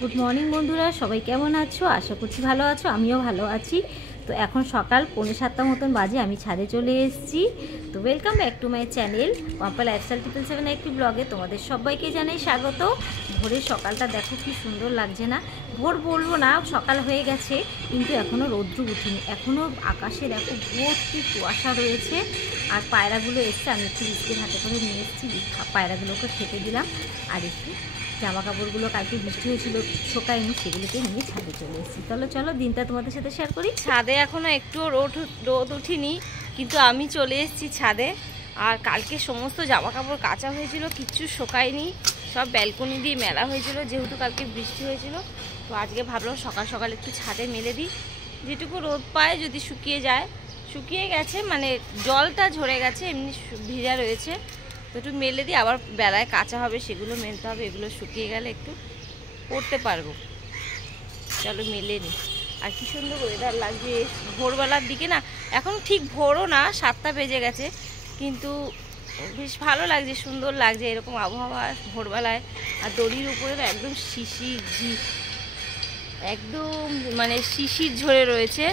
Good morning বন্ধুরা, সবাই কেমন আছো? আশা করছি ভালো আছো, আমিও ভালো আছি। তো এখন সকাল 6:45 মতন বাজে, আমি ছাদে চলে এসেছি। তো welcome back to my channel Pampa lifestyle 777 একটি ব্লগে তোমাদের সবাইকে জানাই স্বাগত। ভোরের সকালটা দেখো কি সুন্দর লাগছে না? ভোর বলবো না, সকাল হয়ে গেছে, কিন্তু এখনও রৌদ্র উঠিনি। এখনও আকাশে দেখো ভর্তি কুয়াশা রয়েছে। আর পায়রাগুলো এসছে, আমি একটু বিস্কিট হাতে করে নিয়ে এসেছি, পায়রাগুলোকে খেতে দিলাম। আর একটু জামা কাপড়গুলো কালকে বৃষ্টি হয়েছিল, শোকায়নি, সেগুলোকে নিয়ে ছাদে চলে এসেছি। চলো দিনটা তোমাদের সাথে শেয়ার করি। ছাদে এখনো একটু রোদ উঠিনি, কিন্তু আমি চলে এসেছি ছাদে। আর কালকে সমস্ত জামা কাপড় কাচা হয়েছিল, কিচ্ছু শোকায়নি, সব ব্যালকনি দিয়ে মেলা হয়েছিল, যেহেতু কালকে বৃষ্টি হয়েছিল। তো আজকে ভাবলাম সকাল সকাল একটু ছাদে মেলে দিই, যেটুকু রোদ পায় যদি শুকিয়ে যায়। শুকিয়ে গেছে, মানে জলটা ঝরে গেছে, এমনি ভিজা রয়েছে। তো একটু মেলে দিই, আবার বেলায় কাঁচা হবে, সেগুলো মেলতে হবে। এগুলো শুকিয়ে গেলে একটু পরতে পারবো। চলো মেলে নিই। আর কি সুন্দর ওয়েদার লাগছে ভোরবেলার দিকে না। এখন ঠিক ভোরও না, 7টা বেজে গেছে, কিন্তু বেশ ভালো লাগছে, সুন্দর লাগছে এরকম আবহাওয়া ভোরবেলায়। আর দড়ির উপরে না একদম শিশির একদম মানে শিশির ঝরে রয়েছে,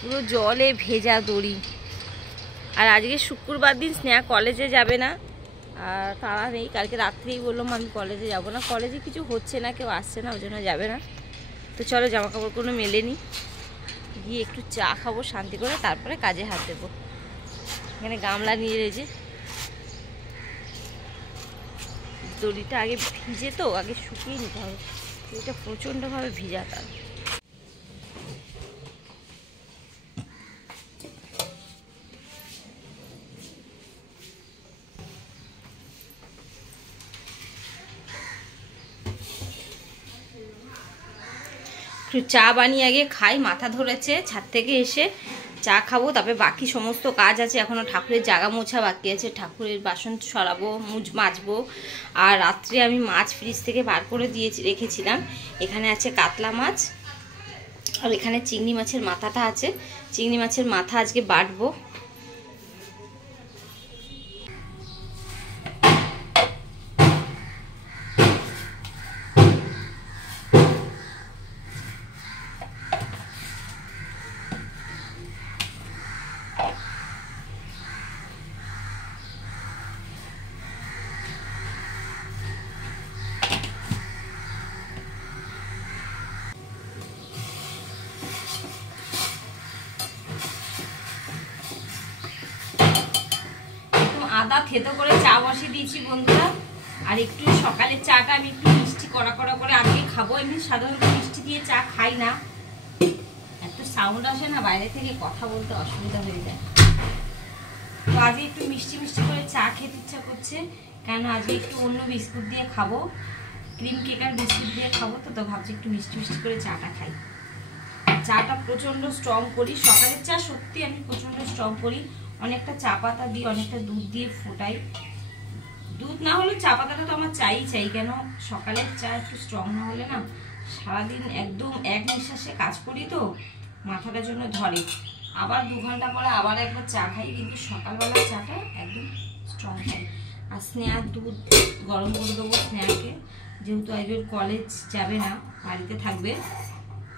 পুরো জলে ভেজা দড়ি। আর আজকে শুক্রবার দিন, স্নেহা কলেজে যাবে না, আর তারা নেই। কালকে রাত্রেই বললাম আমি কলেজে যাব না, কলেজে কিছু হচ্ছে না, কেউ আসছে না, ওই জন্য যাবে না। তো চলো জামা কাপড়গুলো মেলে নিই, গিয়ে একটু চা খাবো শান্তি করে, তারপরে কাজে হাত দেবো। এখানে গামলা নিয়ে রয়েছে, দড়িটা আগে ভিজে, তো আগে শুকিয়ে নিতে হবে। এটা প্রচণ্ডভাবে ভিজা। তার একটু চা বানিয়ে আগে খাই, মাথা ধরেছে। ছাদ থেকে এসে চা খাবো, তারপরে বাকি সমস্ত কাজ আছে। এখনও ঠাকুরের জায়গা মোছা বাকি আছে, ঠাকুরের বাসন সরাবো, মাজবো। আর রাত্রে আমি মাছ ফ্রিজ থেকে বার করে রেখেছিলাম। এখানে আছে কাতলা মাছ, আর এখানে চিংড়ি মাছের মাথাটা আছে। চিংড়ি মাছের মাথা আজকে বাটবো। আদা থেতো করে চা বসিয়ে দিয়েছি বন্ধুরা। আর একটু সকালের চাটা আমি একটু মিষ্টি কড়া করে আজকে খাবো। এমনি সাধারণত মিষ্টি দিয়ে চা খাই না, এত সাউন্ড আসে না, বাইরে থেকে কথা বলতে অসুবিধা হয়ে যায়। তো আজকে একটু মিষ্টি করে চা খেতে ইচ্ছা করছে, কেন আজকে একটু অন্য বিস্কুট দিয়ে খাবো, ক্রিম কেক আর বিস্কুট দিয়ে খাবো। তো ভাবছি একটু মিষ্টি করে চাটা খাই। চাটা প্রচণ্ড স্ট্রং করি, সকালের চা সত্যি আমি প্রচণ্ড স্ট্রং করি। অনেকটা চা পাতা দিই, অনেকটা দুধ দিয়ে ফোটাই। দুধ না হলে চা পাতাটা তো আমার চাই, কেন সকালের চা একটু স্ট্রং না হলে না সারাদিন একদম এক নিঃশ্বাসে কাজ করি, তো মাথাটার জন্য ধরে। আবার 2 ঘন্টা পরে আবার একবার চা খাই, কিন্তু সকালবেলার চাটা একদম স্ট্রং খাই। আর স্নেহার দুধ গরম করে দেবো স্নেহাকে, যেহেতু আজ কলেজ যাবে না, বাড়িতে থাকবে,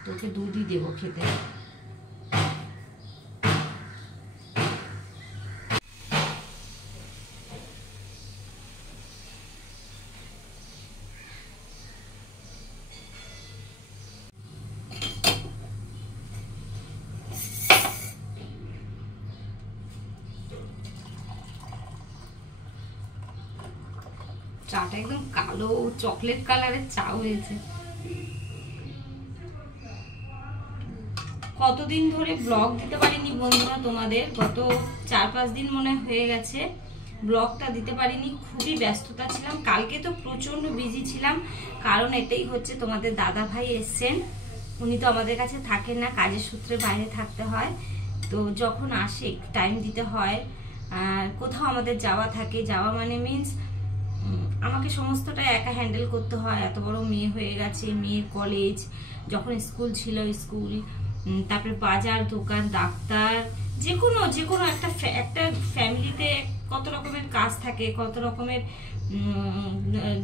তো ওকে দুধই দেবো খেতে। চাটা একদম কালো চকলেট কালারের চা হয়েছে। কতদিন ধরে ব্লগ দিতে পারিনি বন্ধুরা তোমাদের, গত 4-5 দিন মনে হয়ে গেছে ব্লগটা দিতে পারিনি, খুবই ব্যস্ততা ছিলাম। কালকে তো প্রচন্ড বিজি ছিলাম, কারণ এটাই হচ্ছে তোমাদের দাদা ভাই এসছেন। উনি তো আমাদের কাছে থাকেন না, কাজের সূত্রে বাইরে থাকতে হয়। তো যখন আসে টাইম দিতে হয়। আর কোথাও আমাদের যাওয়া থাকে, যাওয়া মানে মিন্স আমাকে সমস্তটা একা হ্যান্ডেল করতে হয়। এত বড় মেয়ে হয়ে গেছে, মেয়ের কলেজ, যখন স্কুল ছিল স্কুল, তারপরে বাজার, দোকান, ডাক্তার, যে কোনো একটা ফ্যামিলিতে কত রকমের কাজ থাকে, কত রকমের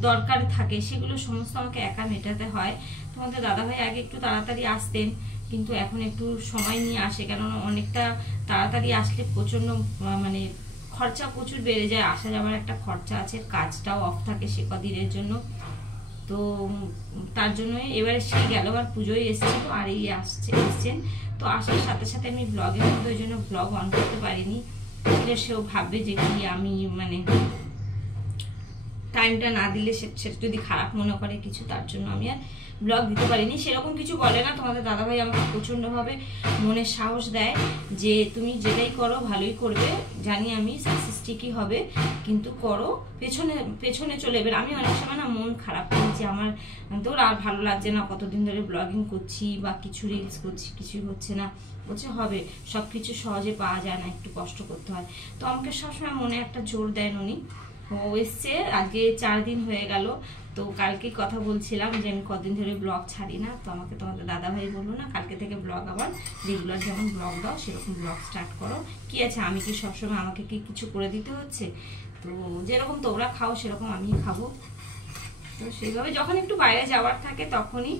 দরকার থাকে, সেগুলো সমস্ত আমাকে একা মেটাতে হয়। তোমাদের দাদাভাই আগে একটু তাড়াতাড়ি আসতেন, কিন্তু এখন একটু সময় নিয়ে আসে, কেননা অনেকটা তাড়াতাড়ি আসলে প্রচণ্ড মানে খরচা প্রচুর বেড়ে যায়, আসা যাওয়ার একটা খরচা আছে, কাজটাও অফ থাকে সে কদিনের জন্য। তো তার জন্যই এবারে সেই গেল আর পুজোয় এসেছিল, আর এই এসছেন। তো আসার সাথে সাথে আমি ব্লগের মধ্যে ওই জন্য ব্লগ অন করতে পারিনি। সেও ভাববে যে কি আমি মানে টাইমটা না দিলে সেটা যদি খারাপ মনে করে কিছু, তার জন্য আমি আর ব্লগ দিতে পারিনি। সেরকম কিছু বলে না, তোমাদের দাদাভাই আমাকে প্রচণ্ডভাবে মনে সাহস দেয় যে তুমি যেটাই করো ভালোই করবে, জানি আমি সাকসেস ঠিকই হবে, কিন্তু করো, পেছনে পেছনে চলে এবার। আমি অনেক সময় না মন খারাপ করি যে আমার তোর আর ভালো লাগছে না, কতদিন ধরে ব্লগিং করছি বা কিছু রিলস করছি, কিছুই হচ্ছে না। বলছে হবে, সব কিছু সহজে পাওয়া যায় না, একটু কষ্ট করতে হয়। তো আমাকে সবসময় মনে একটা জোর দেন উনি। ও এসছে আজকে 4 দিন হয়ে গেল। তো কালকে কথা বলছিলাম যে আমি কদিন ধরে ব্লগ ছাড়ি না, তো আমাকে তোমাদের দাদাভাই বললো না কালকে থেকে ব্লগ আবার রেগুলার যেমন ব্লগ দাও সেরকম ব্লগ স্টার্ট করো। কি আছে, আমি কি সবসময় আমাকে কি কিছু করে দিতে হচ্ছে? তো যেরকম তোমরা খাও সেরকম আমি খাবো। তো সেইভাবে যখন একটু বাইরে যাওয়ার থাকে তখনই,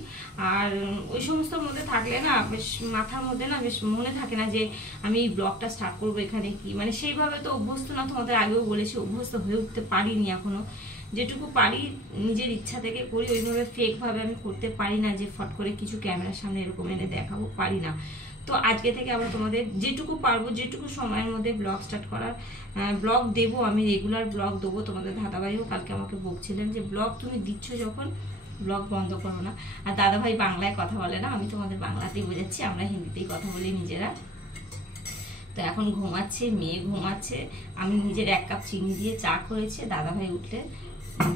আর ওই সমস্তর মধ্যে থাকলে না বেশ মাথার মধ্যে না বেশ মনে থাকে না যে আমি এই ব্লগটা স্টার্ট করবো এখানে কি, মানে সেইভাবে তো অভ্যস্ত না, তোমাদের আগেও বলেছি অভ্যস্ত হয়ে উঠতে পারিনি এখনো। যেটুকু পারি নিজের ইচ্ছা থেকে করি, ওইভাবে ফেক ভাবে আমি করতে পারি না যে ফট করে কিছু ক্যামেরার সামনে এরকম এনে দেখাবো, পারি না। তো আজকে থেকে আবার তোমাদের যেটুকু পারবো, যেটুকু সময়ের মধ্যে ব্লগ স্টার্ট করার, ব্লগ দেবো, আমি রেগুলার ব্লগ দেবো। তোমাদের দাদাভাইও কালকে আমাকে বলছিলেন যে ব্লগ তুমি দিচ্ছ যখন ব্লগ বন্ধ করো না। আর দাদাভাই বাংলায় কথা বলে না, আমি তোমাদের বাংলাতেই বোঝাচ্ছি, আমরা হিন্দিতেই কথা বলি নিজেরা। তো এখন ঘুমাচ্ছে, মেয়ে ঘুমাচ্ছে, আমি নিজের 1 কাপ চিনি দিয়ে চা করেছি। দাদাভাই উঠলে,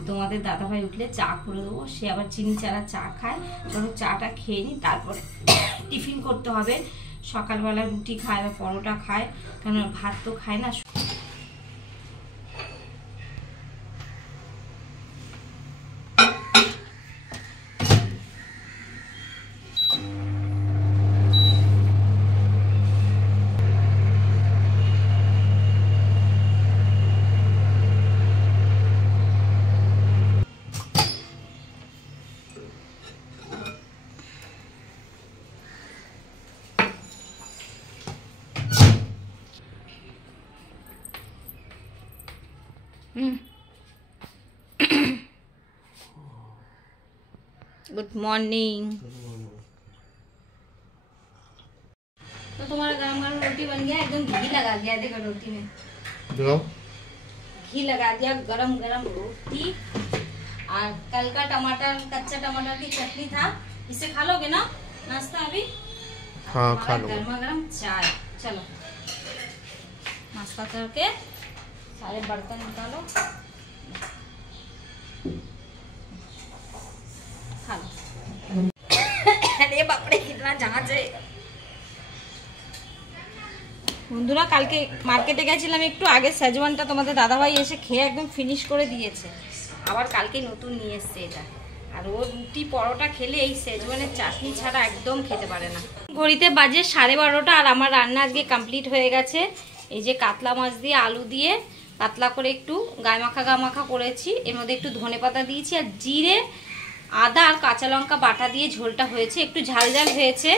তোমাদের দাদাভাই উঠলে চা করে দেবো, সে আবার চিনি ছাড়া চা খায়। চলো চাটা খেয়ে নিই, তারপরে টিফিন করতে হবে। সকালবেলা রুটি খায় বা পরোটা খায়, কারণ ভাত তো খায় না। Good morning. तो तुम्हारा गरम गरम रोटी बन गया, एकदम घी लगा दिया, देखो रोटी में घी लगा दिया, गरम गरम रोटी। और कल का टमाटर, कच्चा टमाटर की चटनी था, इसे खा लोगे ना नाश्ता अभी? हाँ खा लो। गरम गरम चाय। चलो नाश्ता करके सारे बर्तन निकालो, खा लो। अरे बाप रे कितना जांच है। বন্ধুরা কালকে মার্কেটে গেছিলাম একটু আগে, সেজওয়ানটা তোমাদের দাদাভাই এসে খেয়ে একদম ফিনিশ করে দিয়েছে। আবার কালকে নতুন নিয়ে এসছে এটা। আর ও রুটি পরোটা খেলে এই সেজওয়ানের চাটনি ছাড়া একদম খেতে পারে না। ঘড়িতে বাজে 12:30, আর আমার রান্না আজকে কমপ্লিট হয়ে গেছে। এই যে কাতলা মাছ দিয়ে আলু দিয়ে পাতলা করে একটু গামাখা করেছি, এর মধ্যে একটু ধনেপাতা দিয়েছি, আর জিরে আদা আর কাঁচা লঙ্কা বাটা দিয়ে ঝোলটা হয়েছে, একটু ঝাল ঝাল হয়েছে।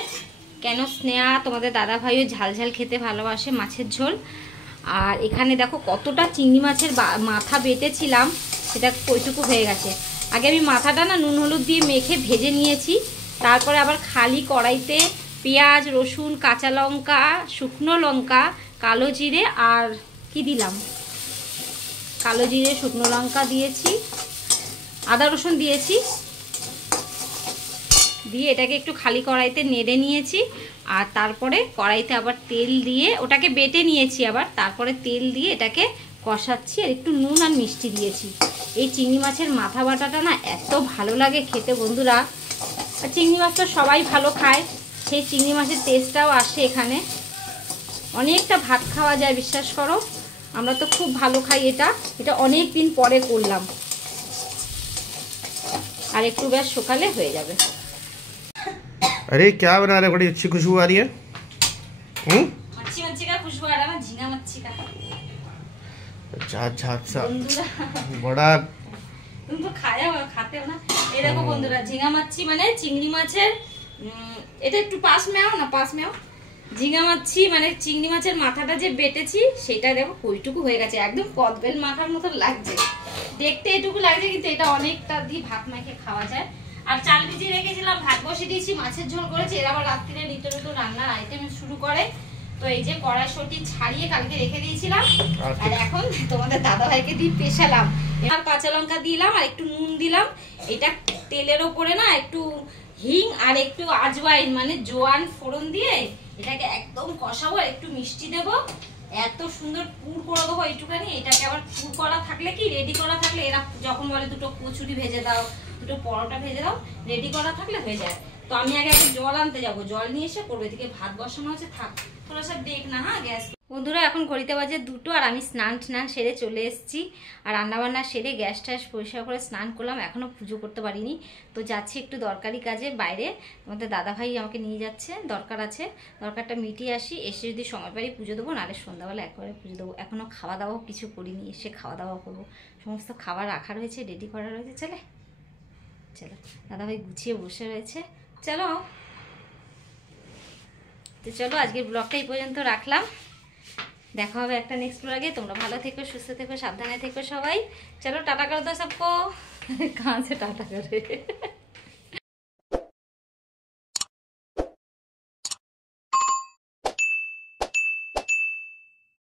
কেন স্নেহা তোমাদের দাদাভাইও ঝাল ঝাল খেতে ভালোবাসে, মাছের ঝোল। আর এখানে দেখো কতটা চিংড়ি মাছের মাথা বেটেছিলাম, সেটা কইটুকু হয়ে গেছে। আগে আমি মাথাটা না নুন হলুদ দিয়ে মেখে ভেজে নিয়েছি, তারপরে আবার খালি কড়াইতে পেঁয়াজ রসুন কাঁচা লঙ্কা শুকনো লঙ্কা কালো জিরে আর কি দিলাম, কালো জিরে শুকনো লঙ্কা দিয়েছি, আদা রসুন দিয়েছি, দিয়ে এটাকে একটু খালি কড়াইতে নেড়ে নিয়েছি। আর তারপরে কড়াইতে আবার তেল দিয়ে ওটাকে বেটে নিয়েছি, আবার তারপরে তেল দিয়ে এটাকে কষাচ্ছি, আর একটু নুন আর মিষ্টি দিয়েছি। এই চিংড়ি মাছের মাথা বাটাটা না এত ভালো লাগে খেতে বন্ধুরা। আর চিংড়ি মাছ তো সবাই ভালো খায়, সেই চিংড়ি মাছের টেস্টটাও আসে এখানে, অনেকটা ভাত খাওয়া যায় বিশ্বাস করো। আমরা তো খুব ভালো খাই এটা, এটা অনেক দিন পরে করলাম, আর একটু বেশ সকালে হয়ে যাবে। अरे क्या बना रहे, बड़ी अच्छी खुशबू आ रही है। मच्छी का खुशबू आ रहा है ना, झींगा मच्छी का। अच्छा अच्छा अच्छा বন্ধুরা बड़ा তুমি তো খাতেও না। এই দেখো বন্ধুরা, ঝিঙা মাছি মানে চিংড়ি মাছের এটা একটু পাশ মেও না, পাশ মেও। ঝিঙা মাছি মানে চিংড়ি মাছের মাথাটা যে বেটেছি সেটা দেখো কইটুকু হয়ে গেছে, একদম কদবেল মাখার মতো লাগছে দেখতে, এটুকু লাগছে, কিন্তু এটা অনেকটা দিয়ে ভাত মাখে খাওয়া যায়। আর চাল ভিজিয়ে রেখেছিলাম, ভাত বসিয়ে দিয়েছি, মাছের ঝোল করেছি। এর আবার রাত্রিরে নিত্য নতুন রান্নার আইটেম শুরু করে। তো এই যে কড়াইশুঁটি ছাড়িয়ে কালকে রেখে দিয়েছিলাম, আর এখন তোমাদের দাদা ভাইকে দিয়ে পেশালাম। আর কাঁচা লঙ্কা দিলাম আর একটু নুন দিলাম। এটা তেলের ওপরে না একটু হিং আর একটু আজওয়াইন মানে জোয়ান ফোড়ন দিয়ে এটাকে একদম কষাবো, আর একটু মিষ্টি দেবো। এত সুন্দর পুর করে দেবো এইটুখানি। এটাকে আবার পুর করা থাকলে কি রেডি করা থাকলে, এরা যখন বলে দুটো কচুরি ভেজে দাও, দুটো পরোটা ভেজে দাও, রেডি করা থাকলে হয়ে যায়। তো আমি আগে জল আনতে যাবো, জল নিয়ে এসে করবো। এদিকে ভাত বসানো হচ্ছে, থাক তোরা সব দেখ না। হ্যাঁ গ্যাস। বন্ধুরা এখন ঘড়িতে বাজে 2টো, আর আমি স্নান সেরে চলে এসেছি। আর রান্নাবান্না সেরে গ্যাস ট্যাস পরিষ্কার করে স্নান করলাম। এখনও পুজো করতে পারিনি, তো যাচ্ছি একটু দরকারি কাজে বাইরে। তোমাদের দাদাভাই আমাকে নিয়ে যাচ্ছে, দরকার আছে, দরকারটা মিটিয়ে আসি। এসে যদি সময় পারি পুজো দেবো, নাহলে সন্ধ্যাবেলা একবারে পুজো দেবো। এখনও খাওয়া দাওয়াও কিছু করিনি, এসে খাওয়া দাওয়া করবো। সমস্ত খাবার রাখা রয়েছে, রেডি করা রয়েছে। চলো দাদাভাই গুছিয়ে বসে রয়েছে, চলো। তো চলো আজকের ব্লগটা এই পর্যন্ত রাখলাম, দেখা হবে একটা নেক্সট ব্লগে। তোমরা ভালো থেকো, সুস্থ থেকো, সাবধানে থেকো সবাই। চলো টাটা করে দাও সবকো, কাছে টাটা করে।